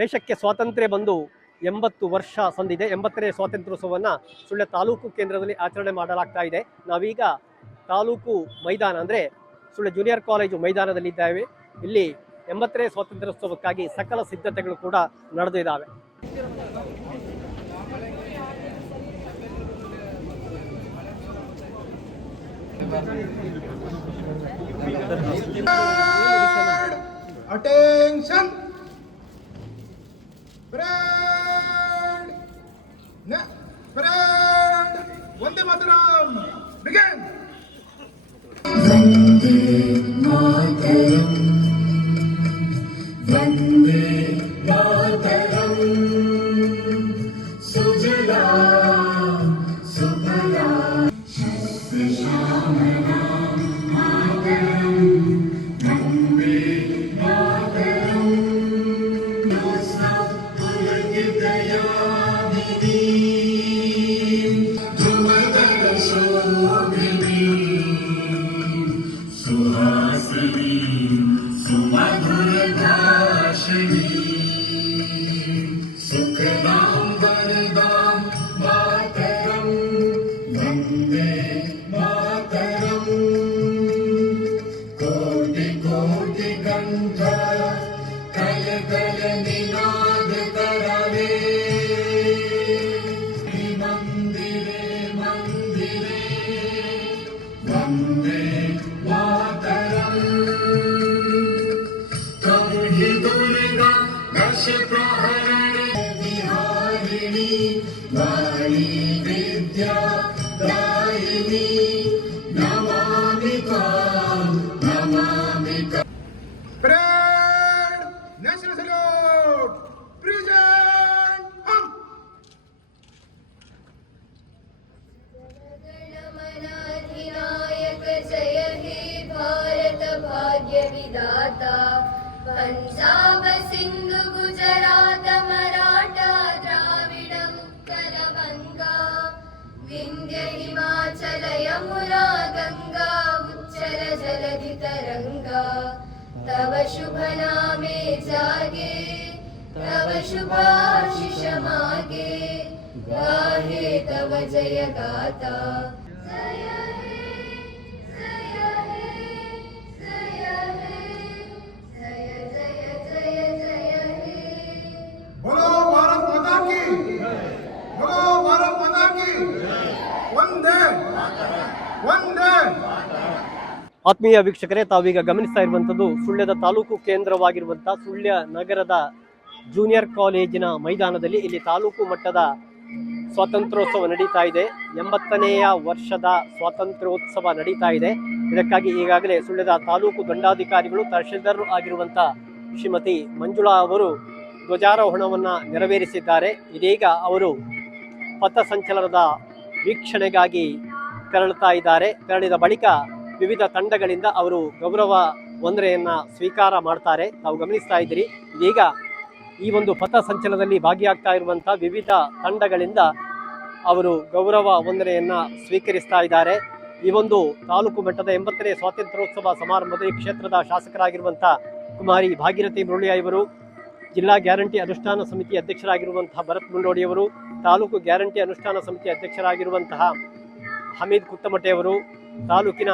ದೇಶಕ್ಕೆ ಸ್ವಾತಂತ್ರ್ಯ ಬಂದು 80 ವರ್ಷ ಸಂದಿದೆ. 80ನೇ ಸ್ವಾತಂತ್ರ್ಯೋತ್ಸವವನ್ನು ಸುಳ್ಯ ತಾಲೂಕು ಕೇಂದ್ರದಲ್ಲಿ ಆಚರಣೆ ಮಾಡಲಾಗ್ತಾ ಇದೆ. ನಾವೀಗ ತಾಲೂಕು ಮೈದಾನ ಅಂದರೆ ಸುಳ್ಯ ಜೂನಿಯರ್ ಕಾಲೇಜು ಮೈದಾನದಲ್ಲಿದ್ದೇವೆ. ಇಲ್ಲಿ 80ನೇ ಸ್ವಾತಂತ್ರ್ಯೋತ್ಸವಕ್ಕಾಗಿ ಸಕಲ ಸಿದ್ಧತೆಗಳು ಕೂಡ ನಡೆದಿದ್ದಾವೆ. Attention! Parade! Parade! Vande Mataram! Begin! Vande Mataram, Vande Mataram, Sujala, Subala, Shastra Shamana, Mataram, Vande Mataram, Yosna Pulagitaya Vidi, Dhruvatala Shobhini, Suhasini सुमधुर भाषिणी सुखदां वरदां मातरं वन्दे मातरं कोटि कोटि गन्धा कल कल निनाद करले मंदिरे मंदिरे वन्दे विहारिणी वाणी विद्या दायिनी नमामि त्वां Parade! National salute! Present! गणमनाधिनायक जय हे भारत भाग्य विधाता पंजाब सिंधु गुजरात मराठा द्राविड उत्कल बंगा विंध्य हिमाचल यमुना गंगा उच्चल जलधि तरंगा तव शुभ नामे जागे तव शुभाशिष मागे गाहे तव जय गाथा जय हे जय हे जय हे जय जय जय जय हे बोलो भारत माता की बोलो भारत माता की वंदे वंदे ಆತ್ಮೀಯ ವೀಕ್ಷಕರೇ, ತಾವೀಗ ಗಮನಿಸ್ತಾ ಇರುವಂಥದ್ದು ಸುಳ್ಯದ ತಾಲೂಕು ಕೇಂದ್ರವಾಗಿರುವಂಥ ಸುಳ್ಯ ನಗರದ ಜೂನಿಯರ್ ಕಾಲೇಜಿನ ಮೈದಾನದಲ್ಲಿ ಇಲ್ಲಿ ತಾಲೂಕು ಮಟ್ಟದ ಸ್ವಾತಂತ್ರ್ಯೋತ್ಸವ ನಡೀತಾ ಇದೆ. 80ನೇಯ ವರ್ಷದ ಸ್ವಾತಂತ್ರ್ಯೋತ್ಸವ ನಡೀತಾ ಇದೆ. ಇದಕ್ಕಾಗಿ ಈಗಾಗಲೇ ಸುಳ್ಯದ ತಾಲೂಕು ದಂಡಾಧಿಕಾರಿಗಳು ತಹಶೀಲ್ದಾರ್ ಆಗಿರುವಂಥ ಶ್ರೀಮತಿ ಮಂಜುಳಾ ಅವರು ಧ್ವಜಾರೋಹಣವನ್ನು ನೆರವೇರಿಸಿದ್ದಾರೆ. ಇದೀಗ ಅವರು ಪಥಸಂಚಲನದ ವೀಕ್ಷಣೆಗಾಗಿ ತೆರಳುತ್ತಾ ಇದ್ದಾರೆ. ತೆರಳಿದ ಬಳಿಕ ವಿವಿಧ ತಂಡಗಳಿಂದ ಅವರು ಗೌರವ ವಂದನೆಯನ್ನು ಸ್ವೀಕಾರ ಮಾಡ್ತಾರೆ. ನಾವು ಗಮನಿಸ್ತಾ ಇದ್ದೀರಿ, ಇದೀಗ ಈ ಒಂದು ಪಥಸಂಚಲನದಲ್ಲಿ ಭಾಗಿಯಾಗ್ತಾ ಇರುವಂಥ ವಿವಿಧ ತಂಡಗಳಿಂದ ಅವರು ಗೌರವ ವಂದನೆಯನ್ನು ಸ್ವೀಕರಿಸ್ತಾ ಇದ್ದಾರೆ. ಈ ಒಂದು ತಾಲೂಕು ಮಟ್ಟದ 80ನೇ ಸ್ವಾತಂತ್ರ್ಯೋತ್ಸವ ಸಮಾರಂಭದಲ್ಲಿ ಕ್ಷೇತ್ರದ ಶಾಸಕರಾಗಿರುವಂಥ ಕುಮಾರಿ ಭಾಗೀರಥಿ ಮುರಳಿಯ ಇವರು, ಜಿಲ್ಲಾ ಗ್ಯಾರಂಟಿ ಅನುಷ್ಠಾನ ಸಮಿತಿ ಅಧ್ಯಕ್ಷರಾಗಿರುವಂತಹ ಭರತ್ ಮುಂಡೋಡಿಯವರು, ತಾಲೂಕು ಗ್ಯಾರಂಟಿ ಅನುಷ್ಠಾನ ಸಮಿತಿ ಅಧ್ಯಕ್ಷರಾಗಿರುವಂತಹ ಹಮೀದ್ ಕುತ್ತಮಟ್ಟೆಯವರು, ತಾಲೂಕು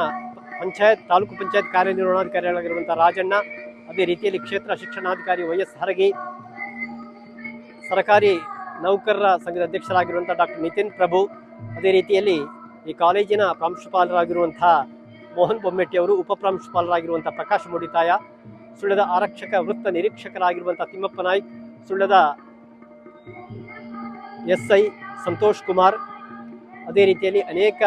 ಪಂಚಾಯತ್ ಕಾರ್ಯನಿರ್ವಹಣಾಧಿಕಾರಿಗಳಾಗಿರುವಂತಹ ರಾಜಣ್ಣ, ಅದೇ ರೀತಿಯಲ್ಲಿ ಕ್ಷೇತ್ರ ಶಿಕ್ಷಣಾಧಿಕಾರಿ YS ಹರಗಿ, ಸರ್ಕಾರಿ ನೌಕರರ ಸಂಘದ ಅಧ್ಯಕ್ಷರಾಗಿರುವಂಥ ಡಾಕ್ಟರ್ ನಿತಿನ್ ಪ್ರಭು, ಅದೇ ರೀತಿಯಲ್ಲಿ ಈ ಕಾಲೇಜಿನ ಪ್ರಾಂಶುಪಾಲರಾಗಿರುವಂಥ ಮೋಹನ್ ಬೊಮ್ಮೆಟ್ಟಿಯವರು, ಉಪಪ್ರಾಂಶುಪಾಲರಾಗಿರುವಂಥ ಪ್ರಕಾಶ್ ಮುಡಿತಾಯ, ಸುಳ್ಯದ ಆರಕ್ಷಕ ವೃತ್ತ ನಿರೀಕ್ಷಕರಾಗಿರುವಂಥ ತಿಮ್ಮಪ್ಪ ನಾಯ್ಕ್, ಸುಳ್ಯದ SI ಸಂತೋಷ್ ಕುಮಾರ್, ಅದೇ ರೀತಿಯಲ್ಲಿ ಅನೇಕ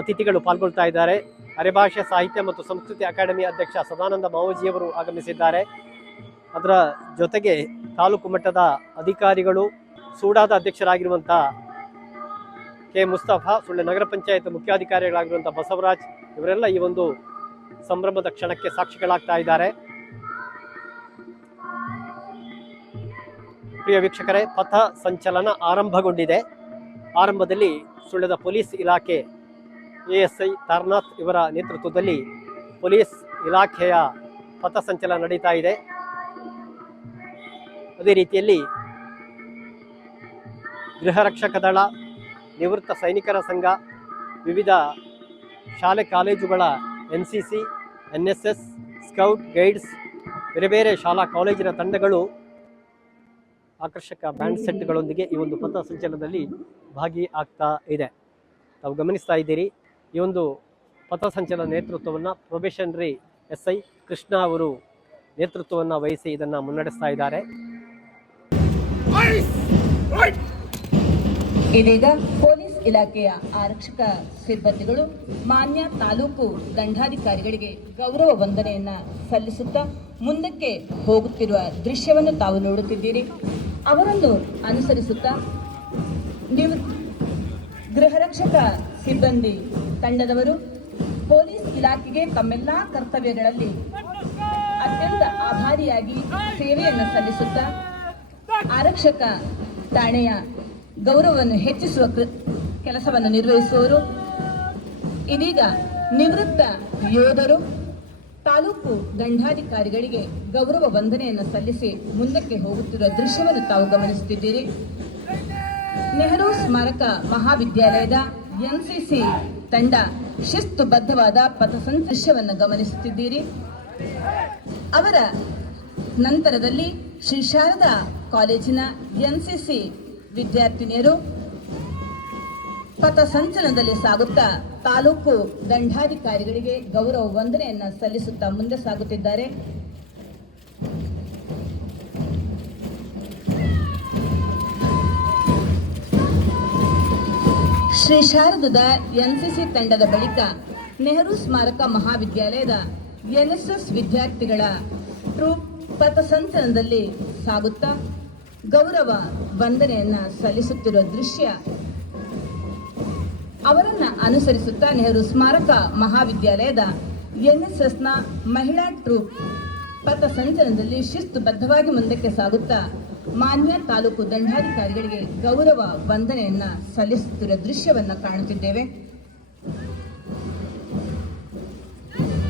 ಅತಿಥಿಗಳು ಪಾಲ್ಗೊಳ್ತಾ ಇದ್ದಾರೆ. ಅರೆಭಾಷೆ ಸಾಹಿತ್ಯ ಮತ್ತು ಸಂಸ್ಕೃತಿ ಅಕಾಡೆಮಿ ಅಧ್ಯಕ್ಷ ಸದಾನಂದ ಮಾವೋಜಿಯವರು ಆಗಮಿಸಿದ್ದಾರೆ. ಅದರ ಜೊತೆಗೆ ತಾಲೂಕು ಮಟ್ಟದ ಅಧಿಕಾರಿಗಳು, ಸೂಡಾದ ಅಧ್ಯಕ್ಷರಾಗಿರುವಂಥ ಕೆ ಮುಸ್ತಫಾ, ಸುಳ್ಯ ನಗರ ಪಂಚಾಯತ್ ಮುಖ್ಯಾಧಿಕಾರಿಗಳಾಗಿರುವಂಥ ಬಸವರಾಜ್, ಇವರೆಲ್ಲ ಈ ಒಂದು ಸಂಭ್ರಮದ ಕ್ಷಣಕ್ಕೆ ಸಾಕ್ಷಿಗಳಾಗ್ತಾ ಇದ್ದಾರೆ. ಪ್ರಿಯ ವೀಕ್ಷಕರೇ, ಪಥ ಸಂಚಲನ ಆರಂಭಗೊಂಡಿದೆ. ಆರಂಭದಲ್ಲಿ ಸುಳ್ಯದ ಪೊಲೀಸ್ ಇಲಾಖೆ ASI ತಾರನಾಥ್ ಇವರ ನೇತೃತ್ವದಲ್ಲಿ ಪೊಲೀಸ್ ಇಲಾಖೆಯ ಪಥಸಂಚಲನ ನಡೀತಾ ಇದೆ. ಅದೇ ರೀತಿಯಲ್ಲಿ ಗೃಹ ರಕ್ಷಕ ದಳ, ನಿವೃತ್ತ ಸೈನಿಕರ ಸಂಘ, ವಿವಿಧ ಶಾಲೆ ಕಾಲೇಜುಗಳ NCC, NSS, ಸ್ಕೌಟ್ ಗೈಡ್ಸ್, ಬೇರೆ ಬೇರೆ ಶಾಲಾ ಕಾಲೇಜಿನ ತಂಡಗಳು ಆಕರ್ಷಕ ಬ್ಯಾಂಡ್ ಸೆಟ್ಗಳೊಂದಿಗೆ ಈ ಒಂದು ಪಥಸಂಚಲನದಲ್ಲಿ ಭಾಗಿಯಾಗ್ತಾ ಇದೆ. ತಾವು ಗಮನಿಸ್ತಾ ಇದ್ದೀರಿ, ಈ ಒಂದು ಪಥಸಂಚಲನ ನೇತೃತ್ವವನ್ನು ಪ್ರೊಬೇಷನರಿ SI ಕೃಷ್ಣ ಅವರು ನೇತೃತ್ವವನ್ನು ವಹಿಸಿ ಇದನ್ನು ಮುನ್ನಡೆಸ್ತಾ ಇದ್ದಾರೆ. ಇದೀಗ ಪೊಲೀಸ್ ಇಲಾಖೆಯ ಆರಕ್ಷಕ ಸಿಬ್ಬಂದಿಗಳು ಮಾನ್ಯ ತಾಲೂಕು ದಂಡಾಧಿಕಾರಿಗಳಿಗೆ ಗೌರವ ವಂದನೆಯನ್ನ ಸಲ್ಲಿಸುತ್ತಾ ಮುಂದಕ್ಕೆ ಹೋಗುತ್ತಿರುವ ದೃಶ್ಯವನ್ನು ತಾವು ನೋಡುತ್ತಿದ್ದೀರಿ. ಅವರನ್ನು ಅನುಸರಿಸುತ್ತಾ ಗೃಹರಕ್ಷಕ ಸಿಬ್ಬಂದಿ ತಂಡದವರು ಪೊಲೀಸ್ ಇಲಾಖೆಗೆ ತಮ್ಮೆಲ್ಲಾ ಕರ್ತವ್ಯಗಳಲ್ಲಿ ಅತ್ಯಂತ ಆಭಾರಿಯಾಗಿ ಸೇವೆಯನ್ನು ಸಲ್ಲಿಸುತ್ತಾ ಆರಕ್ಷಕ ಠಾಣೆಯ ಗೌರವವನ್ನು ಹೆಚ್ಚಿಸುವ ಕೆಲಸವನ್ನು ನಿರ್ವಹಿಸುವವರು. ಇದೀಗ ನಿವೃತ್ತ ಯೋಧರು ತಾಲೂಕು ದಂಡಾಧಿಕಾರಿಗಳಿಗೆ ಗೌರವ ವಂದನೆಯನ್ನು ಸಲ್ಲಿಸಿ ಮುಂದಕ್ಕೆ ಹೋಗುತ್ತಿರುವ ದೃಶ್ಯವನ್ನು ತಾವು ಗಮನಿಸುತ್ತಿದ್ದೀರಿ. ನೆಹರು ಸ್ಮಾರಕ ಮಹಾವಿದ್ಯಾಲಯದ NCC ತಂಡ ಶಿಸ್ತುಬದ್ಧವಾದ ಪಥಸಂಚಲನವನ್ನು ಗಮನಿಸುತ್ತಿದ್ದೀರಿ. ಅವರ ನಂತರದಲ್ಲಿ ಶ್ರೀ ಶಾರದಾ ಕಾಲೇಜಿನ NCC ವಿದ್ಯಾರ್ಥಿನಿಯರು ಪಥಸಂಚಲನದಲ್ಲಿ ಸಾಗುತ್ತಾ ತಾಲೂಕು ದಂಡಾಧಿಕಾರಿಗಳಿಗೆ ಗೌರವ ವಂದನೆಯನ್ನು ಸಲ್ಲಿಸುತ್ತಾ ಮುಂದೆ ಸಾಗುತ್ತಿದ್ದಾರೆ. ಶ್ರೀ ಶಾರದದ NCC ತಂಡದ ಬಳಿಕ ನೆಹರು ಸ್ಮಾರಕ ಮಹಾವಿದ್ಯಾಲಯದ NSS ವಿದ್ಯಾರ್ಥಿಗಳ ಟ್ರೂಪ್ ಪಥಸಂಚಲನದಲ್ಲಿ ಸಾಗುತ್ತಾ ಗೌರವ ವಂದನೆಯನ್ನ ಸಲ್ಲಿಸುತ್ತಿರುವ ದೃಶ್ಯ. ಅವರನ್ನ ಅನುಸರಿಸುತ್ತಾ ನೆಹರು ಸ್ಮಾರಕ ಮಹಾವಿದ್ಯಾಲಯದ NSSನ ಮಹಿಳಾ ಟ್ರೂಪ್ ಪಥಸಂಚಲನದಲ್ಲಿ ಶಿಸ್ತುಬದ್ಧವಾಗಿ ಮುಂದಕ್ಕೆ ಸಾಗುತ್ತಾ ಮಾನ್ಯ ತಾಲೂಕು ದಂಡಾಧಿಕಾರಿಗಳಿಗೆ ಗೌರವ ವಂದನೆಯನ್ನ ಸಲ್ಲಿಸುತ್ತಿರುವ ದೃಶ್ಯವನ್ನ ಕಾಣುತ್ತಿದ್ದೇವೆ.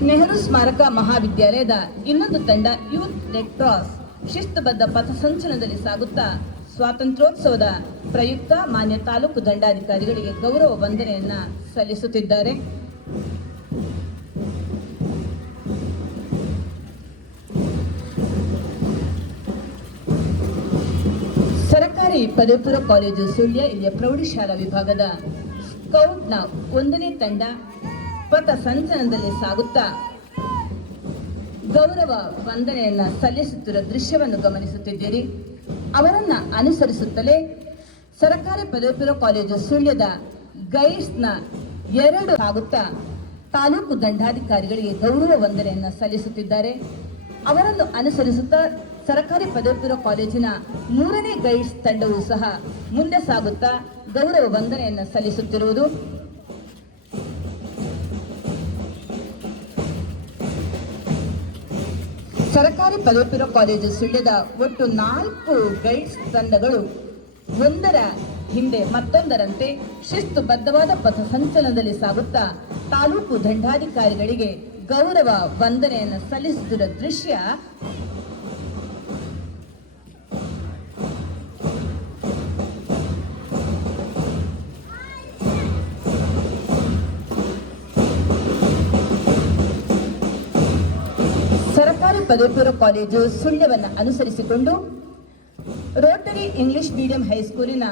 ನೆಹರು ಸ್ಮಾರಕ ಮಹಾವಿದ್ಯಾಲಯದ ಇನ್ನೊಂದು ತಂಡ ಯೂತ್ ರೆಡ್ ಕ್ರಾಸ್ ಶಿಸ್ತುಬದ್ಧ ಪಥಸಂಚಲನದಲ್ಲಿ ಸಾಗುತ್ತಾ ಸ್ವಾತಂತ್ರ್ಯೋತ್ಸವದ ಪ್ರಯುಕ್ತ ಮಾನ್ಯ ತಾಲೂಕು ದಂಡಾಧಿಕಾರಿಗಳಿಗೆ ಗೌರವ ವಂದನೆಯನ್ನ ಸಲ್ಲಿಸುತ್ತಿದ್ದಾರೆ. ಸರ್ಕಾರಿ ಪದವಿ ಪೂರ್ವ ಕಾಲೇಜು ಸುಳ್ಯ ಇಲ್ಲಿಯ ಪ್ರೌಢಶಾಲಾ ವಿಭಾಗದ ಸ್ಕೌಟ್ನ 1ನೇ ತಂಡ ಪಥಸಂಚಲನದಲ್ಲಿ ಸಾಗುತ್ತಾ ಗೌರವ ವಂದನೆಯನ್ನ ಸಲ್ಲಿಸುತ್ತಿರುವ ದೃಶ್ಯವನ್ನು ಗಮನಿಸುತ್ತಿದ್ದೀರಿ. ಅವರನ್ನ ಅನುಸರಿಸುತ್ತಲೇ ಸರ್ಕಾರಿ ಪದವಿ ಪೂರ್ವ ಕಾಲೇಜು ಸುಳ್ಯದ ಗೈಡ್ಸ್ನ 2 ಸಾಗುತ್ತಾ ತಾಲೂಕು ದಂಡಾಧಿಕಾರಿಗಳಿಗೆ ಗೌರವ ವಂದನೆಯನ್ನ ಸಲ್ಲಿಸುತ್ತಿದ್ದಾರೆ. ಅವರನ್ನು ಅನುಸರಿಸುತ್ತಾ ಸರ್ಕಾರಿ ಪದವಿ ಪೂರ್ವ ಕಾಲೇಜಿನ 3ನೇ ಗೈಡ್ಸ್ ತಂಡವೂ ಸಹ ಮುಂದೆ ಸಾಗುತ್ತಾ ಗೌರವ ವಂದನೆಯನ್ನ ಸಲ್ಲಿಸುತ್ತಿರುವುದು. ಸರ್ಕಾರಿ ಪದವಿ ಪೂರ್ವ ಕಾಲೇಜು ಸುಳ್ಯದ ಒಟ್ಟು 4 ಗೈಡ್ಸ್ ತಂಡಗಳು ಒಂದರ ಹಿಂದೆ ಮತ್ತೊಂದರಂತೆ ಶಿಸ್ತುಬದ್ಧವಾದ ಪಥಸಂಚಲನದಲ್ಲಿ ಸಾಗುತ್ತಾ ತಾಲೂಕು ದಂಡಾಧಿಕಾರಿಗಳಿಗೆ ಗೌರವ ವಂದನೆಯನ್ನು ಸಲ್ಲಿಸುತ್ತಿರುವ ದೃಶ್ಯ. ಸರ್ಕಾರಿ ಪದವಿ ಪೂರ್ವ ಕಾಲೇಜು ಸುಳ್ಯವನ್ನು ಅನುಸರಿಸಿಕೊಂಡು ರೋಟರಿ ಇಂಗ್ಲಿಷ್ ಮೀಡಿಯಂ ಹೈಸ್ಕೂಲಿನ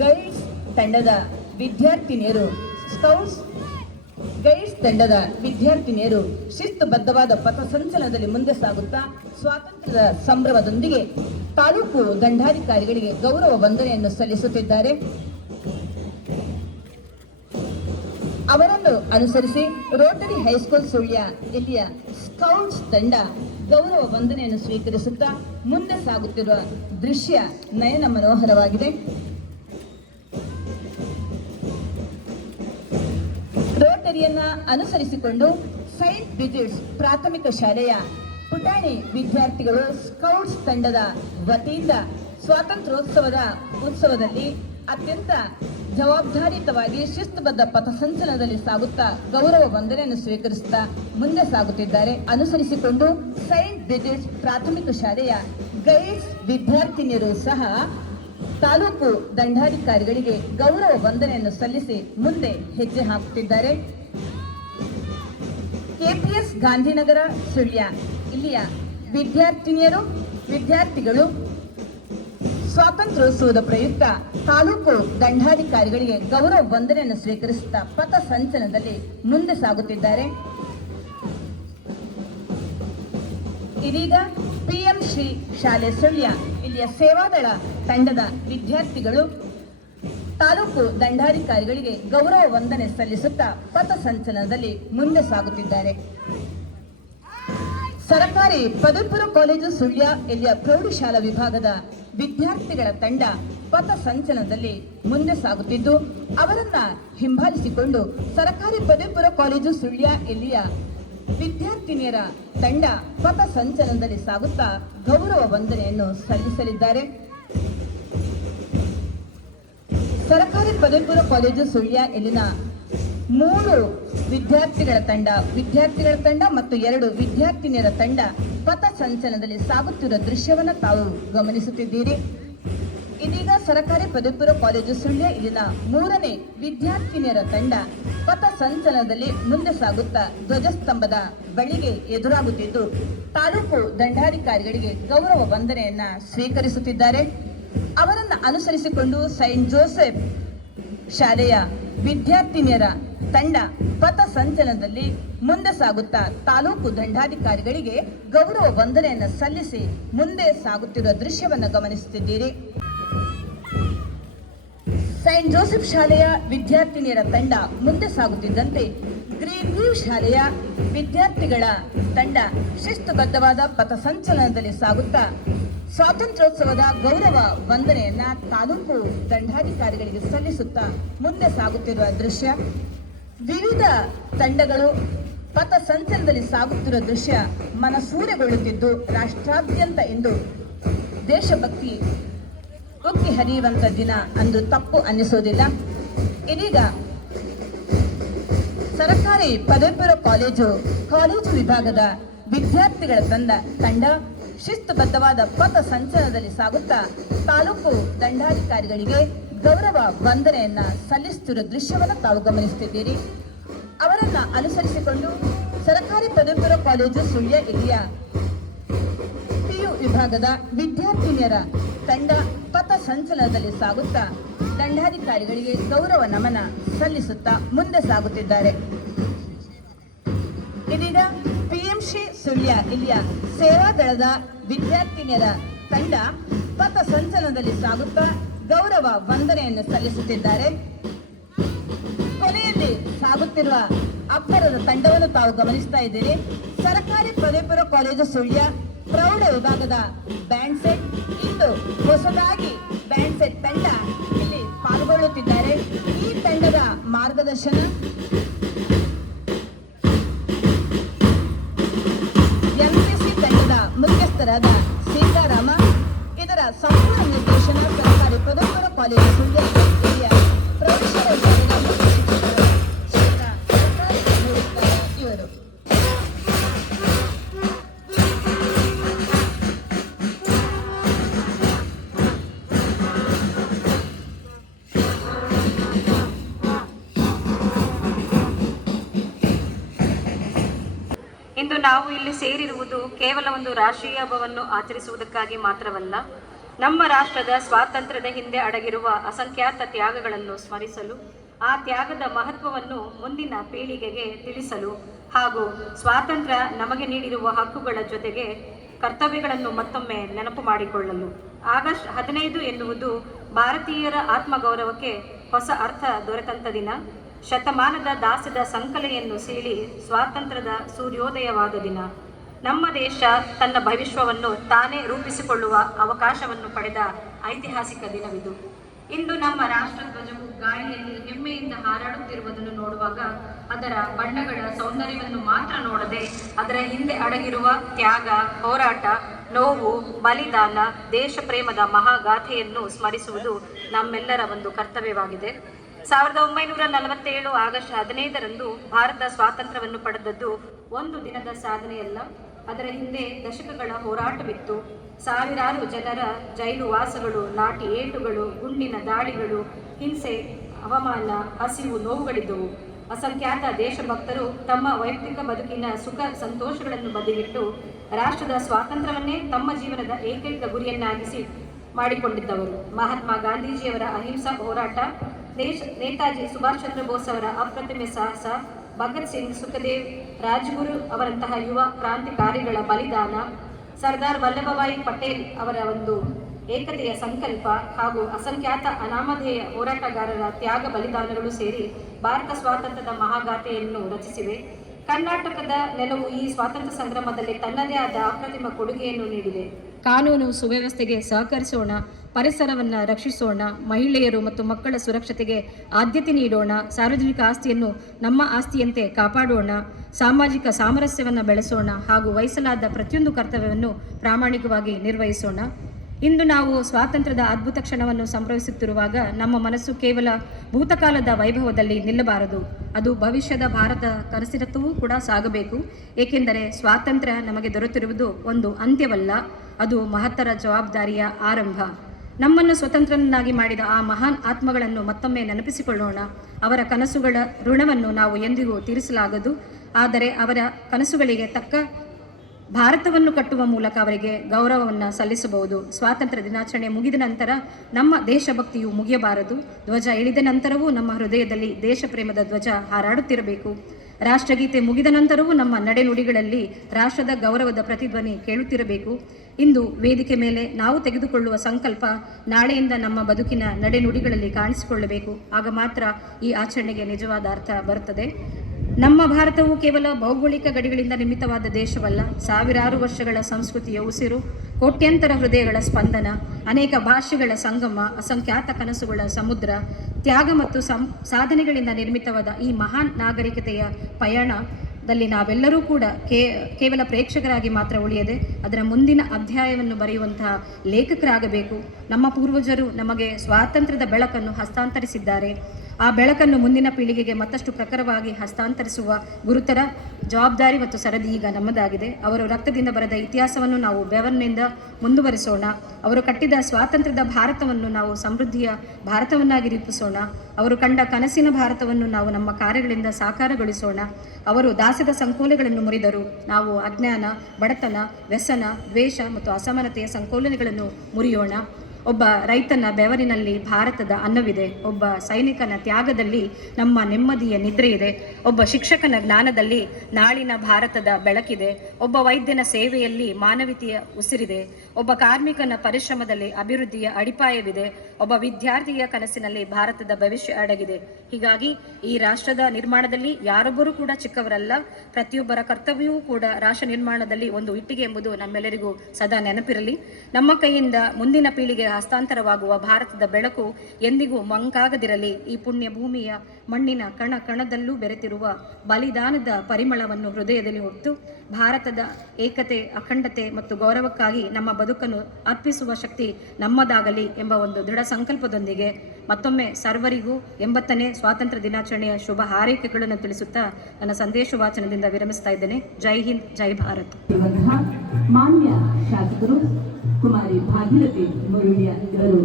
ಗೈಡ್ಸ್ ತಂಡದ ವಿದ್ಯಾರ್ಥಿನಿಯರು ಸ್ಕೌಟ್ಸ್ ಗೈಡ್ಸ್ ತಂಡದ ವಿದ್ಯಾರ್ಥಿನಿಯರು ಶಿಸ್ತುಬದ್ಧವಾದ ಪಥಸಂಚಲನದಲ್ಲಿ ಮುಂದೆ ಸಾಗುತ್ತಾ ಸ್ವಾತಂತ್ರ್ಯದ ಸಂಭ್ರಮದೊಂದಿಗೆ ತಾಲೂಕು ದಂಡಾಧಿಕಾರಿಗಳಿಗೆ ಗೌರವ ವಂದನೆಯನ್ನು ಸಲ್ಲಿಸುತ್ತಿದ್ದಾರೆ. ಅವರನ್ನು ಅನುಸರಿಸಿ ರೋಟರಿ ಹೈಸ್ಕೂಲ್ ಸುಳ್ಯ ಇಲ್ಲಿಯ ಸ್ಕೌಟ್ಸ್ ತಂಡ ಗೌರವ ವಂದನೆಯನ್ನು ಸ್ವೀಕರಿಸುತ್ತಾ ಮುಂದೆ ಸಾಗುತ್ತಿರುವ ದೃಶ್ಯ ನಯನ ಮನೋಹರವಾಗಿದೆ. ರೋಟರಿಯನ್ನ ಅನುಸರಿಸಿಕೊಂಡು ಸೈಂಟ್ ಬ್ರಿಜಿಡ್ಸ್ ಪ್ರಾಥಮಿಕ ಶಾಲೆಯ ಪುಟಾಣಿ ವಿದ್ಯಾರ್ಥಿಗಳು ಸ್ಕೌಟ್ಸ್ ತಂಡದ ವತಿಯಿಂದ ಸ್ವಾತಂತ್ರ್ಯೋತ್ಸವದ ಉತ್ಸವದಲ್ಲಿ ಅತ್ಯಂತ ಜವಾಬ್ದಾರಿಯುತವಾಗಿ ಶಿಸ್ತುಬದ್ಧ ಪಥಸಂಚಲನದಲ್ಲಿ ಸಾಗುತ್ತಾ ಗೌರವ ವಂದನೆಯನ್ನು ಸ್ವೀಕರಿಸುತ್ತಾ ಮುಂದೆ ಸಾಗುತ್ತಿದ್ದಾರೆ. ಅನುಸರಿಸಿಕೊಂಡು ಸೈಂಟ್ ಬ್ರಿಜಿಡ್ಸ್ ಪ್ರಾಥಮಿಕ ಶಾಲೆಯ ಗೈಡ್ಸ್ ವಿದ್ಯಾರ್ಥಿನಿಯರು ಸಹ ತಾಲೂಕು ದಂಡಾಧಿಕಾರಿಗಳಿಗೆ ಗೌರವ ವಂದನೆಯನ್ನು ಸಲ್ಲಿಸಿ ಮುಂದೆ ಹೆಜ್ಜೆ ಹಾಕುತ್ತಿದ್ದಾರೆ. ಕೆಪಿಎಸ್ ಗಾಂಧಿನಗರ ಸುಳ್ಯ ಇಲ್ಲಿಯ ವಿದ್ಯಾರ್ಥಿಗಳು ಸ್ವಾತಂತ್ರ್ಯೋತ್ಸವದ ಪ್ರಯುಕ್ತ ತಾಲೂಕು ದಂಡಾಧಿಕಾರಿಗಳಿಗೆ ಗೌರವ ವಂದನೆಯನ್ನು ಸ್ವೀಕರಿಸುತ್ತಾ ಪಥ ಸಂಚಲನದಲ್ಲಿ ಮುಂದೆ ಸಾಗುತ್ತಿದ್ದಾರೆ. ಇದೀಗ ಪಿಎಂ ಶ್ರೀ ಶಾಲೆ ಸುಳ್ಯ ಇಲ್ಲಿಯ ಸೇವಾದಳ ತಂಡದ ವಿದ್ಯಾರ್ಥಿಗಳು ತಾಲೂಕು ದಂಡಾಧಿಕಾರಿಗಳಿಗೆ ಗೌರವ ವಂದನೆ ಸಲ್ಲಿಸುತ್ತಾ ಪಥ ಸಂಚಲನದಲ್ಲಿ ಮುಂದೆ ಸಾಗುತ್ತಿದ್ದಾರೆ. ಸರ್ಕಾರಿ ಪದವಿ ಪೂರ್ವ ಕಾಲೇಜು ಸುಳ್ಯ ಇಲ್ಲಿಯ ಪ್ರೌಢಶಾಲಾ ವಿಭಾಗದ ವಿದ್ಯಾರ್ಥಿಗಳ ತಂಡ ಪಥ ಸಂಚಲನದಲ್ಲಿ ಮುಂದೆ ಸಾಗುತ್ತಿದ್ದು, ಅವರನ್ನ ಹಿಂಬಾಲಿಸಿಕೊಂಡು ಸರ್ಕಾರಿ ಪದವಿ ಪೂರ್ವ ಕಾಲೇಜು ಸುಳ್ಯ ಇಲ್ಲಿಯ ವಿದ್ಯಾರ್ಥಿನಿಯರ ತಂಡ ಪಥ ಸಂಚಲನದಲ್ಲಿ ಸಾಗುತ್ತಾ ಗೌರವ ವಂದನೆಯನ್ನು ಸಲ್ಲಿಸಲಿದ್ದಾರೆ. ಸರ್ಕಾರಿ ಪದವಿ ಪೂರ್ವ ಕಾಲೇಜು ಸುಳ್ಯ ಇಲ್ಲಿನ 3 ವಿದ್ಯಾರ್ಥಿಗಳ ತಂಡ ಮತ್ತು 2 ವಿದ್ಯಾರ್ಥಿನಿಯರ ತಂಡ ಪಥ ಸಂಚಲನದಲ್ಲಿ ಸಾಗುತ್ತಿರುವ ದೃಶ್ಯವನ್ನು ತಾವು ಗಮನಿಸುತ್ತಿದ್ದೀರಿ. ಇದೀಗ ಸರ್ಕಾರಿ ಪದವಿ ಪೂರ್ವ ಕಾಲೇಜು ಸುಳ್ಯ ಇಲ್ಲಿನ 3ನೇ ವಿದ್ಯಾರ್ಥಿನಿಯರ ತಂಡ ಪಥ ಸಂಚಲನದಲ್ಲಿ ಮುಂದೆ ಸಾಗುತ್ತಾ ಧ್ವಜಸ್ತಂಭದ ಬಳಿಗೆ ಎದುರಾಗುತ್ತಿದ್ದು, ತಾಲೂಕು ದಂಡಾಧಿಕಾರಿಗಳಿಗೆ ಗೌರವ ವಂದನೆಯನ್ನ ಸ್ವೀಕರಿಸುತ್ತಿದ್ದಾರೆ. ಅವರನ್ನು ಅನುಸರಿಸಿಕೊಂಡು ಸೈಂಟ್ ಜೋಸೆಫ್ ಶಾಲೆಯ ವಿದ್ಯಾರ್ಥಿನಿಯರ ತಂಡ ಪಥ ಸಂಚಲನದಲ್ಲಿ ಮುಂದೆ ಸಾಗುತ್ತಾ ತಾಲೂಕು ದಂಡಾಧಿಕಾರಿಗಳಿಗೆ ಗೌರವ ವಂದನೆಯನ್ನು ಸಲ್ಲಿಸಿ ಮುಂದೆ ಸಾಗುತ್ತಿರುವ ದೃಶ್ಯವನ್ನು ಗಮನಿಸುತ್ತಿದ್ದೀರಿ. ಸೈಂಟ್ ಜೋಸೆಫ್ ಶಾಲೆಯ ವಿದ್ಯಾರ್ಥಿನಿಯರ ತಂಡ ಮುಂದೆ ಸಾಗುತ್ತಿದ್ದಂತೆ ಗ್ರೀನ್ ವ್ಯೂ ಶಾಲೆಯ ವಿದ್ಯಾರ್ಥಿಗಳ ತಂಡ ಶಿಸ್ತುಬದ್ಧವಾದ ಪಥ ಸಂಚಲನದಲ್ಲಿ ಸಾಗುತ್ತಾ ಸ್ವಾತಂತ್ರ್ಯೋತ್ಸವದ ಗೌರವ ವಂದನೆಯನ್ನ ತಾಲೂಕು ದಂಡಾಧಿಕಾರಿಗಳಿಗೆ ಸಲ್ಲಿಸುತ್ತಾ ಮುಂದೆ ಸಾಗುತ್ತಿರುವ ದೃಶ್ಯ. ವಿವಿಧ ತಂಡಗಳು ಪಥ ಸಂಚಲನದಲ್ಲಿ ಸಾಗುತ್ತಿರುವ ದೃಶ್ಯ ಮನಸೂರೆಗೊಳ್ಳುತ್ತಿದ್ದು, ರಾಷ್ಟ್ರಾದ್ಯಂತ ಇಂದು ದೇಶಭಕ್ತಿ ಉಕ್ಕಿ ಹರಿಯುವಂತ ದಿನ ಅಂದು ತಪ್ಪು ಅನ್ನಿಸೋದಿಲ್ಲ. ಇದೀಗ ಸರ್ಕಾರಿ ಪದವಿ ಪೂರ್ವ ಕಾಲೇಜು ವಿಭಾಗದ ವಿದ್ಯಾರ್ಥಿಗಳ ತಂಡ ಶಿಸ್ತುಬದ್ಧವಾದ ಪಥ ಸಂಚಲನದಲ್ಲಿ ಸಾಗುತ್ತಾ ತಾಲೂಕು ದಂಡಾಧಿಕಾರಿಗಳಿಗೆ ಗೌರವ ವಂದನೆಯನ್ನ ಸಲ್ಲಿಸುತ್ತಿರುವ ದೃಶ್ಯವನ್ನು ತಾವು ಗಮನಿಸುತ್ತಿದ್ದೀರಿ. ಅವರನ್ನ ಅನುಸರಿಸಿಕೊಂಡು ಸರ್ಕಾರಿ ಪದವಿ ಪೂರ್ವ ಕಾಲೇಜು ಸುಳ್ಯ ಇಲ್ಲಿಯ PU ವಿಭಾಗದ ವಿದ್ಯಾರ್ಥಿನಿಯರ ತಂಡ ಪಥ ಸಂಚಲನದಲ್ಲಿ ಸಾಗುತ್ತಾ ದಂಡಾಧಿಕಾರಿಗಳಿಗೆ ಗೌರವ ನಮನ ಸಲ್ಲಿಸುತ್ತಾ ಮುಂದೆ ಸಾಗುತ್ತಿದ್ದಾರೆ. ಇದೀಗ PMC ಸುಳ್ಯ ಇಲ್ಲಿಯ ಸೇವಾದಳದ ವಿದ್ಯಾರ್ಥಿನಿಯರ ತಂಡ ಪಥ ಸಂಚಲನದಲ್ಲಿ ಸಾಗುತ್ತಾ ಗೌರವ ವಂದನೆಯನ್ನು ಸಲ್ಲಿಸುತ್ತಿದ್ದಾರೆ. ಕೊನೆಯಲ್ಲಿ ಸಾಗುತ್ತಿರುವ ಅಬ್ಬರದ ತಂಡವನ್ನು ತಾವು ಗಮನಿಸ್ತಾ ಇದ್ದೀರಿ. ಸರ್ಕಾರಿ ಪದವಿ ಪೂರ್ವ ಕಾಲೇಜು ಸುಳ್ಯ ಪ್ರೌಢ ವಿಭಾಗದ ಬ್ಯಾಂಡ್ ಸೆಟ್ ಇಂದು ಹೊಸದಾಗಿ ಬ್ಯಾಂಡ್ ಸೆಟ್ ತಂಡ ಇಲ್ಲಿ ಪಾಲ್ಗೊಳ್ಳುತ್ತಿದ್ದಾರೆ. ಈ ತಂಡದ ಮಾರ್ಗದರ್ಶನ MCC ತಂಡದ ಮುಖ್ಯಸ್ಥರಾದ ಸೀತಾರಾಮ. ಇದರ ಸಂಪೂರ್ಣ ನಿರ್ದೇಶನ ಸರ್ಕಾರಿ ಪದವಿ ಪೂರ್ವ ಕಾಲೇಜು ಸುಳ್ಯ ಇಲ್ಲಿಯ ಪ್ರೌಢಶಾಲಾ ವಿಭಾಗದ ಮುಖ್ಯ ಶಿಕ್ಷಕರು ಇವರು. ಇಂದು ನಾವು ಇಲ್ಲಿ ಸೇರಿರುವುದು ಕೇವಲ ಒಂದು ರಾಷ್ಟ್ರೀಯ ಹಬ್ಬವನ್ನು ಆಚರಿಸುವುದಕ್ಕಾಗಿ ಮಾತ್ರವಲ್ಲ, ನಮ್ಮ ರಾಷ್ಟ್ರದ ಸ್ವಾತಂತ್ರ್ಯದ ಹಿಂದೆ ಅಡಗಿರುವ ಅಸಂಖ್ಯಾತ ತ್ಯಾಗಗಳನ್ನು ಸ್ಮರಿಸಲು, ಆ ತ್ಯಾಗದ ಮಹತ್ವವನ್ನು ಮುಂದಿನ ಪೀಳಿಗೆಗೆ ತಿಳಿಸಲು ಹಾಗೂ ಸ್ವಾತಂತ್ರ್ಯ ನಮಗೆ ನೀಡಿರುವ ಹಕ್ಕುಗಳ ಜೊತೆಗೆ ಕರ್ತವ್ಯಗಳನ್ನು ಮತ್ತೊಮ್ಮೆ ನೆನಪು ಮಾಡಿಕೊಳ್ಳಲು. ಆಗಸ್ಟ್ 15 ಎನ್ನುವುದು ಭಾರತೀಯರ ಆತ್ಮಗೌರವಕ್ಕೆ ಹೊಸ ಅರ್ಥ ದೊರೆತಂಥ ದಿನ. ಶತಮಾನದ ದಾಸ್ಯದ ಸಂಕಲೆಯನ್ನು ಸೀಳಿ ಸ್ವಾತಂತ್ರ್ಯದ ಸೂರ್ಯೋದಯವಾದ ದಿನ. ನಮ್ಮ ದೇಶ ತನ್ನ ಭವಿಷ್ಯವನ್ನು ತಾನೇ ರೂಪಿಸಿಕೊಳ್ಳುವ ಅವಕಾಶವನ್ನು ಪಡೆದ ಐತಿಹಾಸಿಕ ದಿನವಿದು. ಇಂದು ನಮ್ಮ ರಾಷ್ಟ್ರಧ್ವಜವು ಗಾಳಿಯಲ್ಲಿ ಹೆಮ್ಮೆಯಿಂದ ಹಾರಾಡುತ್ತಿರುವುದನ್ನು ನೋಡುವಾಗ ಅದರ ಬಣ್ಣಗಳ ಸೌಂದರ್ಯವನ್ನು ಮಾತ್ರ ನೋಡದೆ ಅದರ ಹಿಂದೆ ಅಡಗಿರುವ ತ್ಯಾಗ, ಹೋರಾಟ, ನೋವು, ಬಲಿದಾನ, ದೇಶ ಪ್ರೇಮದ ಮಹಾಗಾಥೆಯನ್ನು ಸ್ಮರಿಸುವುದು ನಮ್ಮೆಲ್ಲರ ಒಂದು ಕರ್ತವ್ಯವಾಗಿದೆ. 1947 ಆಗಸ್ಟ್ 15ರಂದು ಭಾರತ ಸ್ವಾತಂತ್ರ್ಯವನ್ನು ಪಡೆದದ್ದು ಒಂದು ದಿನದ ಸಾಧನೆಯಲ್ಲ, ಅದರ ಹಿಂದೆ ದಶಕಗಳ ಹೋರಾಟವಿತ್ತು. ಸಾವಿರಾರು ಜನರ ಜೈಲು ವಾಸಗಳು, ಲಾಠಿ ಏಟುಗಳು, ಗುಂಡಿನ ದಾಳಿಗಳು, ಹಿಂಸೆ, ಅವಮಾನ, ಹಸಿವು, ನೋವುಗಳಿದ್ದವು. ಅಸಂಖ್ಯಾತ ದೇಶಭಕ್ತರು ತಮ್ಮ ವೈಯಕ್ತಿಕ ಬದುಕಿನ ಸುಖ ಸಂತೋಷಗಳನ್ನು ಬದಿಗಿಟ್ಟು ರಾಷ್ಟ್ರದ ಸ್ವಾತಂತ್ರ್ಯವನ್ನೇ ತಮ್ಮ ಜೀವನದ ಏಕೈಕ ಗುರಿಯನ್ನಾಗಿಸಿ ಮಾಡಿಕೊಂಡಿದ್ದವರು. ಮಹಾತ್ಮ ಗಾಂಧೀಜಿಯವರ ಅಹಿಂಸಾ ಹೋರಾಟ, ನೇತಾಜಿ ಸುಭಾಷ್ ಚಂದ್ರ ಬೋಸ್ ಅವರ ಅಪ್ರತಿಮ ಸಾಹಸ, ಭಗತ್ ಸಿಂಗ್, ಸುಖದೇವ್, ರಾಜ್ಗುರು ಅವರಂತಹ ಯುವ ಕ್ರಾಂತಿಕಾರಿಗಳ ಬಲಿದಾನ, ಸರ್ದಾರ್ ವಲ್ಲಭಭಾಯಿ ಪಟೇಲ್ ಅವರ ಒಂದು ಏಕತೆಯ ಸಂಕಲ್ಪ ಹಾಗೂ ಅಸಂಖ್ಯಾತ ಅನಾಮಧೇಯ ಹೋರಾಟಗಾರರ ತ್ಯಾಗ ಬಲಿದಾನಗಳು ಸೇರಿ ಭಾರತ ಸ್ವಾತಂತ್ರ್ಯದ ಮಹಾಗಾಥೆಯನ್ನು ರಚಿಸಿವೆ. ಕರ್ನಾಟಕದ ನೆಲವು ಈ ಸ್ವಾತಂತ್ರ್ಯ ಸಂಗ್ರಾಮದಲ್ಲಿ ತನ್ನದೇ ಆದ ಅಪ್ರತಿಮ ಕೊಡುಗೆಯನ್ನು ನೀಡಿದೆ. ಕಾನೂನು ಸುವ್ಯವಸ್ಥೆಗೆ ಸಹಕರಿಸೋಣ, ಪರಿಸರವನ್ನು ರಕ್ಷಿಸೋಣ, ಮಹಿಳೆಯರು ಮತ್ತು ಮಕ್ಕಳ ಸುರಕ್ಷತೆಗೆ ಆದ್ಯತೆ ನೀಡೋಣ, ಸಾರ್ವಜನಿಕ ಆಸ್ತಿಯನ್ನು ನಮ್ಮ ಆಸ್ತಿಯಂತೆ ಕಾಪಾಡೋಣ, ಸಾಮಾಜಿಕ ಸಾಮರಸ್ಯವನ್ನು ಬೆಳೆಸೋಣ ಹಾಗೂ ವಹಿಸಲಾದ ಪ್ರತಿಯೊಂದು ಕರ್ತವ್ಯವನ್ನು ಪ್ರಾಮಾಣಿಕವಾಗಿ ನಿರ್ವಹಿಸೋಣ. ಇಂದು ನಾವು ಸ್ವಾತಂತ್ರ್ಯದ ಅದ್ಭುತ ಕ್ಷಣವನ್ನು ಸಂಭ್ರಮಿಸುತ್ತಿರುವಾಗ ನಮ್ಮ ಮನಸ್ಸು ಕೇವಲ ಭೂತಕಾಲದ ವೈಭವದಲ್ಲಿ ನಿಲ್ಲಬಾರದು. ಅದು ಭವಿಷ್ಯದ ಭಾರತ ಕನಸಿನತ್ತೂ ಕೂಡ ಸಾಗಬೇಕು. ಏಕೆಂದರೆ ಸ್ವಾತಂತ್ರ್ಯ ನಮಗೆ ದೊರೆತಿರುವುದು ಒಂದು ಅಂತ್ಯವಲ್ಲ, ಅದು ಮಹತ್ತರ ಜವಾಬ್ದಾರಿಯ ಆರಂಭ. ನಮ್ಮನ್ನು ಸ್ವತಂತ್ರನನ್ನಾಗಿ ಮಾಡಿದ ಆ ಮಹಾನ್ ಆತ್ಮಗಳನ್ನು ಮತ್ತೊಮ್ಮೆ ನೆನಪಿಸಿಕೊಳ್ಳೋಣ. ಅವರ ಕನಸುಗಳ ಋಣವನ್ನು ನಾವು ಎಂದಿಗೂ ತೀರಿಸಲಾಗದು. ಆದರೆ ಅವರ ಕನಸುಗಳಿಗೆ ತಕ್ಕ ಭಾರತವನ್ನು ಕಟ್ಟುವ ಮೂಲಕ ಅವರಿಗೆ ಗೌರವವನ್ನು ಸಲ್ಲಿಸಬಹುದು. ಸ್ವಾತಂತ್ರ್ಯ ದಿನಾಚರಣೆ ಮುಗಿದ ನಂತರ ನಮ್ಮ ದೇಶಭಕ್ತಿಯು ಮುಗಿಯಬಾರದು. ಧ್ವಜ ಇಳಿದ ನಂತರವೂ ನಮ್ಮ ಹೃದಯದಲ್ಲಿ ದೇಶ ಪ್ರೇಮದ ಧ್ವಜ ಹಾರಾಡುತ್ತಿರಬೇಕು. ರಾಷ್ಟ್ರಗೀತೆ ಮುಗಿದ ನಂತರವೂ ನಮ್ಮ ನಡೆನುಡಿಗಳಲ್ಲಿ ರಾಷ್ಟ್ರದ ಗೌರವದ ಪ್ರತಿಧ್ವನಿ ಕೇಳುತ್ತಿರಬೇಕು. ಇಂದು ವೇದಿಕೆ ಮೇಲೆ ನಾವು ತೆಗೆದುಕೊಳ್ಳುವ ಸಂಕಲ್ಪ ನಾಳೆಯಿಂದ ನಮ್ಮ ಬದುಕಿನ ನಡೆನುಡಿಗಳಲ್ಲಿ ಕಾಣಿಸಿಕೊಳ್ಳಬೇಕು. ಆಗ ಮಾತ್ರ ಈ ಆಚರಣೆಗೆ ನಿಜವಾದ ಅರ್ಥ ಬರುತ್ತದೆ. ನಮ್ಮ ಭಾರತವು ಕೇವಲ ಭೌಗೋಳಿಕ ಗಡಿಗಳಿಂದ ನಿರ್ಮಿತವಾದ ದೇಶವಲ್ಲ. ಸಾವಿರಾರು ವರ್ಷಗಳ ಸಂಸ್ಕೃತಿಯ ಉಸಿರು, ಕೋಟ್ಯಂತರ ಹೃದಯಗಳ ಸ್ಪಂದನ, ಅನೇಕ ಭಾಷೆಗಳ ಸಂಗಮ, ಅಸಂಖ್ಯಾತ ಕನಸುಗಳ ಸಮುದ್ರ, ತ್ಯಾಗ ಮತ್ತು ಸಾಧನೆಗಳಿಂದ ನಿರ್ಮಿತವಾದ ಈ ಮಹಾನ್ ನಾಗರಿಕತೆಯ ಪಯಣದಲ್ಲಿ ನಾವೆಲ್ಲರೂ ಕೂಡ ಕೇವಲ ಪ್ರೇಕ್ಷಕರಾಗಿ ಮಾತ್ರ ಉಳಿಯದೆ ಅದರ ಮುಂದಿನ ಅಧ್ಯಾಯವನ್ನು ಬರೆಯುವಂತಹ ಲೇಖಕರಾಗಬೇಕು. ನಮ್ಮ ಪೂರ್ವಜರು ನಮಗೆ ಸ್ವಾತಂತ್ರ್ಯದ ಬೆಳಕನ್ನು ಹಸ್ತಾಂತರಿಸಿದ್ದಾರೆ. ಆ ಬೆಳಕನ್ನು ಮುಂದಿನ ಪೀಳಿಗೆಗೆ ಮತ್ತಷ್ಟು ಪ್ರಖರವಾಗಿ ಹಸ್ತಾಂತರಿಸುವ ಗುರುತರ ಜವಾಬ್ದಾರಿ ಮತ್ತು ಸರದಿ ಈಗ ನಮ್ಮದಾಗಿದೆ. ಅವರು ರಕ್ತದಿಂದ ಬರೆದ ಇತಿಹಾಸವನ್ನು ನಾವು ಬೆವರಿನಿಂದ ಮುಂದುವರಿಸೋಣ. ಅವರು ಕಟ್ಟಿದ ಸ್ವಾತಂತ್ರ್ಯದ ಭಾರತವನ್ನು ನಾವು ಸಮೃದ್ಧಿಯ ಭಾರತವನ್ನಾಗಿ ರೂಪಿಸೋಣ. ಅವರು ಕಂಡ ಕನಸಿನ ಭಾರತವನ್ನು ನಾವು ನಮ್ಮ ಕಾರ್ಯಗಳಿಂದ ಸಾಕಾರಗೊಳಿಸೋಣ. ಅವರು ದಾಸ್ಯದ ಸಂಕೋಲೆಗಳನ್ನು ಮುರಿದರು. ನಾವು ಅಜ್ಞಾನ, ಬಡತನ, ವ್ಯಸನ, ದ್ವೇಷ ಮತ್ತು ಅಸಮಾನತೆಯ ಸಂಕೋಲನೆಗಳನ್ನು ಮುರಿಯೋಣ. ಒಬ್ಬ ರೈತನ ಬೆವರಿನಲ್ಲಿ ಭಾರತದ ಅನ್ನವಿದೆ. ಒಬ್ಬ ಸೈನಿಕನ ತ್ಯಾಗದಲ್ಲಿ ನಮ್ಮ ನೆಮ್ಮದಿಯ ನಿದ್ರೆ ಇದೆ. ಒಬ್ಬ ಶಿಕ್ಷಕನ ಜ್ಞಾನದಲ್ಲಿ ನಾಳಿನ ಭಾರತದ ಬೆಳಕಿದೆ. ಒಬ್ಬ ವೈದ್ಯನ ಸೇವೆಯಲ್ಲಿ ಮಾನವೀಯತೆಯ ಉಸಿರಿದೆ. ಒಬ್ಬ ಕಾರ್ಮಿಕನ ಪರಿಶ್ರಮದಲ್ಲಿ ಅಭಿವೃದ್ಧಿಯ ಅಡಿಪಾಯವಿದೆ. ಒಬ್ಬ ವಿದ್ಯಾರ್ಥಿಯ ಕನಸಿನಲ್ಲಿ ಭಾರತದ ಭವಿಷ್ಯ ಅಡಗಿದೆ. ಹೀಗಾಗಿ ಈ ರಾಷ್ಟ್ರದ ನಿರ್ಮಾಣದಲ್ಲಿ ಯಾರೊಬ್ಬರೂ ಕೂಡ ಚಿಕ್ಕವರಲ್ಲ. ಪ್ರತಿಯೊಬ್ಬರ ಕರ್ತವ್ಯವೂ ಕೂಡ ರಾಷ್ಟ್ರ ನಿರ್ಮಾಣದಲ್ಲಿ ಒಂದು ಇಟ್ಟಿಗೆ ಎಂಬುದು ನಮ್ಮೆಲ್ಲರಿಗೂ ಸದಾ ನೆನಪಿರಲಿ. ನಮ್ಮ ಕೈಯಿಂದ ಮುಂದಿನ ಪೀಳಿಗೆ ಹಸ್ತಾಂತರವಾಗುವ ಭಾರತದ ಬೆಳಕು ಎಂದಿಗೂ ಮಂಕಾಗದಿರಲಿ. ಈ ಪುಣ್ಯ ಭೂಮಿಯ ಮಣ್ಣಿನ ಕಣ ಕಣದಲ್ಲೂ ಬೆರೆತಿರುವ ಬಲಿದಾನದ ಪರಿಮಳವನ್ನು ಹೃದಯದಲ್ಲಿ ಹೊತ್ತು ಭಾರತದ ಏಕತೆ, ಅಖಂಡತೆ ಮತ್ತು ಗೌರವಕ್ಕಾಗಿ ನಮ್ಮ ಬದುಕನ್ನು ಅರ್ಪಿಸುವ ಶಕ್ತಿ ನಮ್ಮದಾಗಲಿ ಎಂಬ ಒಂದು ದೃಢ ಸಂಕಲ್ಪದೊಂದಿಗೆ ಮತ್ತೊಮ್ಮೆ ಸರ್ವರಿಗೂ 80ನೇ ಸ್ವಾತಂತ್ರ್ಯ ದಿನಾಚರಣೆಯ ಶುಭ ಹಾರೈಕೆಗಳನ್ನು ತಿಳಿಸುತ್ತಾ ನನ್ನ ಸಂದೇಶ ವಾಚನದಿಂದ ವಿರಮಿಸ್ತಾ ಇದ್ದೇನೆ. ಜೈ ಹಿಂದ್, ಜೈ ಭಾರತ್. ಮಾನ್ಯ ಶಾಸಕರು ಕುಮಾರಿ ಭಾಗೀರಥಿ ಮುರುಳಿಯ ಇವರು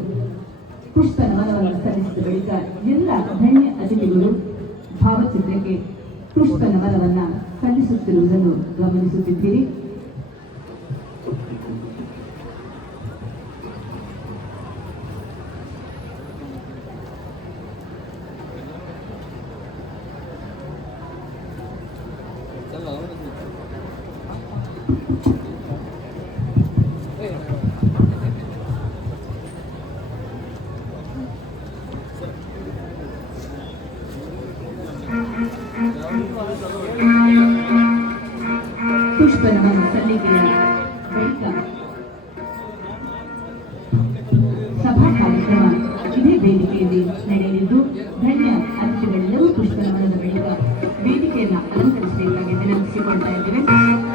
ಪುಷ್ಪ ನಮನವನ್ನು ಸಲ್ಲಿಸಿದ ಬಳಿಕ ಎಲ್ಲ ಧನ್ಯ ಅತಿಥಿಗಳು ಭಾವಚಿತ್ರಕ್ಕೆ ಪುಷ್ಪ ನಮನವನ್ನು ಸಲ್ಲಿಸುತ್ತಿರುವುದನ್ನು ಗಮನಿಸುತ್ತಿದ್ದೀರಿ. ಪುಷ್ಪ ನಮನ ಸಲ್ಲಿಕೆಯ ಬಳಿಕ ಸಭಾ ಕಾರ್ಯಕ್ರಮ ಇದೇ ವೇದಿಕೆಯಲ್ಲಿ ನಡೆಯಲಿದ್ದು ಧನ್ಯ ಅತಿಥಿಗಳೆಲ್ಲರೂ ಪುಷ್ಪ ನಮನದ ಬಳಿಕ ವೇದಿಕೆಯನ್ನು ಅಲಂಕರಿಸಬೇಕಾಗಿ ವಿನಂತಿಸಿಕೊಳ್ತಾ ಇದ್ದೇವೆ.